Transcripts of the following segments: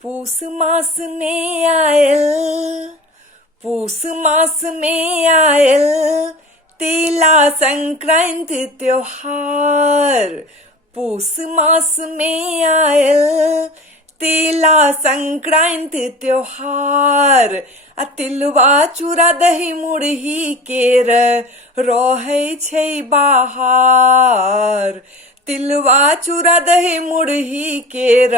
पूस मास में आयल, पूस मास में आयल तिला संक्रांति त्योहार। पूस मास में आयल तिला संक्रांति त्योहार। आ तिलवा चूड़ा दही मुड़ही केर रहै छै बाहर। तिलवा चूड़ा दही मुड़ही केर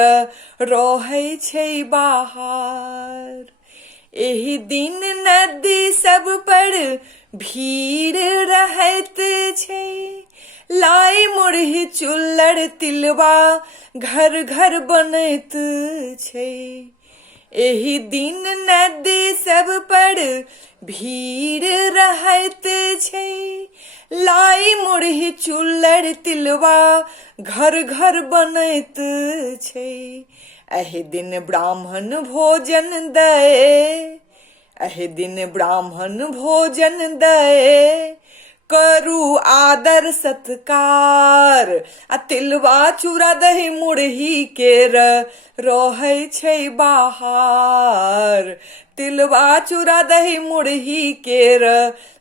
रहै छै बाहर। एहि दिन नदी सब पर भीड़ रहैत छै। लाई मुड़ही चुल्लड़ तिलवा घर घर बनैत छै। एहि दिन नदी सब पर भीड़ रहैत छै। लाई मुड़ही चुल्लड़ तिलवा घर घर बनैत छै। एहि दिन ब्राह्मण भोजन दए, एहि दिन ब्राह्मण भोजन दए करू आदर सत्कार। आ तिलवा चूड़ा दही मुड़ही केर रहै छै बाहर। तिलवा चूड़ा दही मुड़ही केर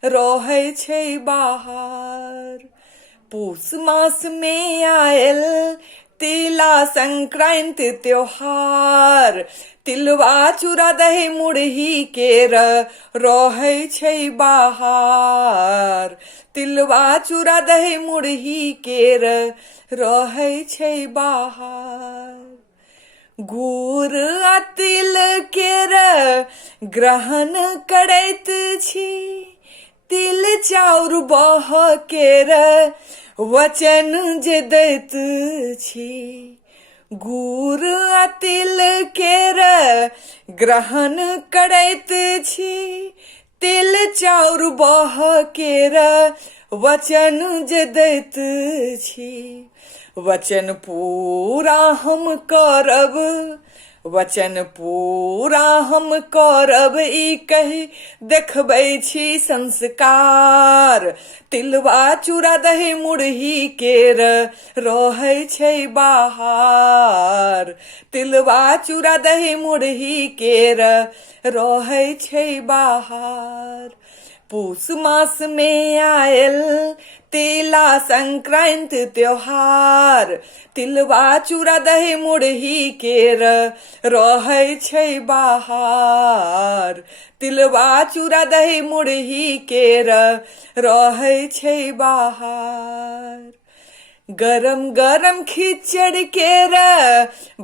रहै छै बाहर। पूस मास में आयल तिला संक्रांति त्योहार। तिलवा चूड़ा दही मुड़ही केर रहै छै बाहर। तिलवा चूड़ा दही मुड़ही केर रहै छै बाहर। गुड़ आ तिल केर ग्रहण करैत छी। तिल चाउर बह केर वचन जे दैत छी। गुड़ आ तिल केर ग्रहण करैत छी। तिल चाउर बह केर वचन जे दैत छी। वचन पूरा हम करब, वचन पूरा हम करब ई कहि देखबै छी संस्कार। तिलवा चूड़ा दही मुड़ही केर रहै छै बाहर। तिलवा चूड़ा दही मुड़ही केर रहै छै बाहर। पूस मास में आयल तिला संक्रांति त्योहार। तिलवा चूड़ा दही मुड़ही केर रहै छै बाहर। तिलवा चूड़ा दही मुड़ही केर रहै छै बाहर। गरम गरम खिचड़ केर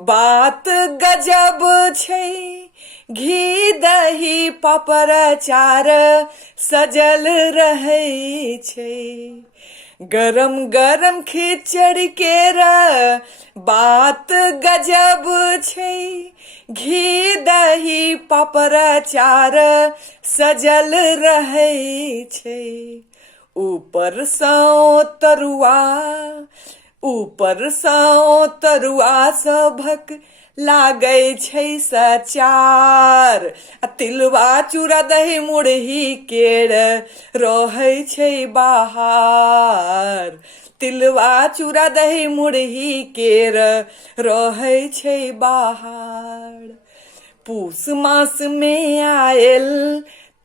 बात गजब छै। घी दही पापड़ अचार सजल रहै छै। गरम गरम खिचड़ केर बात गजब छै। घी दही पापड़ अचार सजल रहै छै। ऊपर सँ तरुआ, ऊपर सँ तरुआ सभक लागै छै सचार। आ तिलवा चूड़ा दही मुड़ही केर रहै छै बाहर। तिलवा चूड़ा दही मुड़ही केर रहै छै बाहर। पूस मास में आयल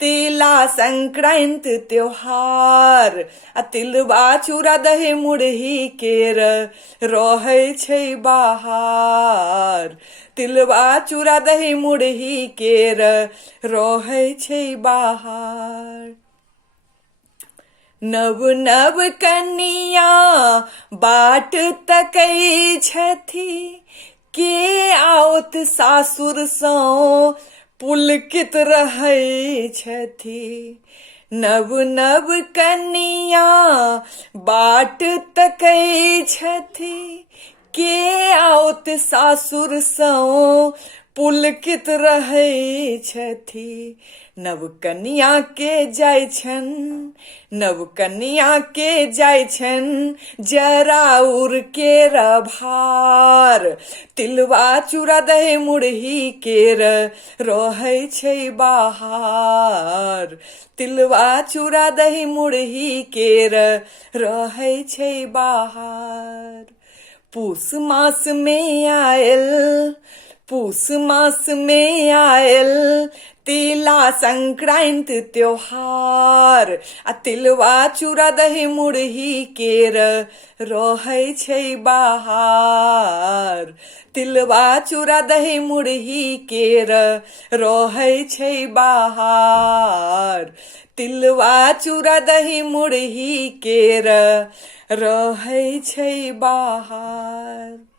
तिला संक्रांति त्योहार। आ तिलवा चूड़ा दही मुड़ही केर रहै छै बाहर। तिलवा चूड़ा दही मुड़ही केर रहै छै बाहर। नव नव कनिया बाट तकै छथि। के आओत सासुर सँ पुलकित रहै छथि। नव नव कनिया बाट तकै छथि। के आओत सासुर सँ पुलकित रहै छथि। नव कनिया के जाइ छनि, नव कनिया के जाइ छनि जराउर केर भार। तिलवा चूड़ा दही मुड़ही केर रहै छै बाहर। तिलवा चूड़ा दही मुड़ही केर रहै छै बाहर। पूस मास में आयल, पूस मास में आयल तिला संक्रांति त्योहार आ तिलवा चूड़ा दही मुरही केर रहै छै बाहर तिलवा चूड़ा दही मुरही केर रहै छै बाहर तिलवा चूड़ा दही मुरही केर रहै छै बाहर।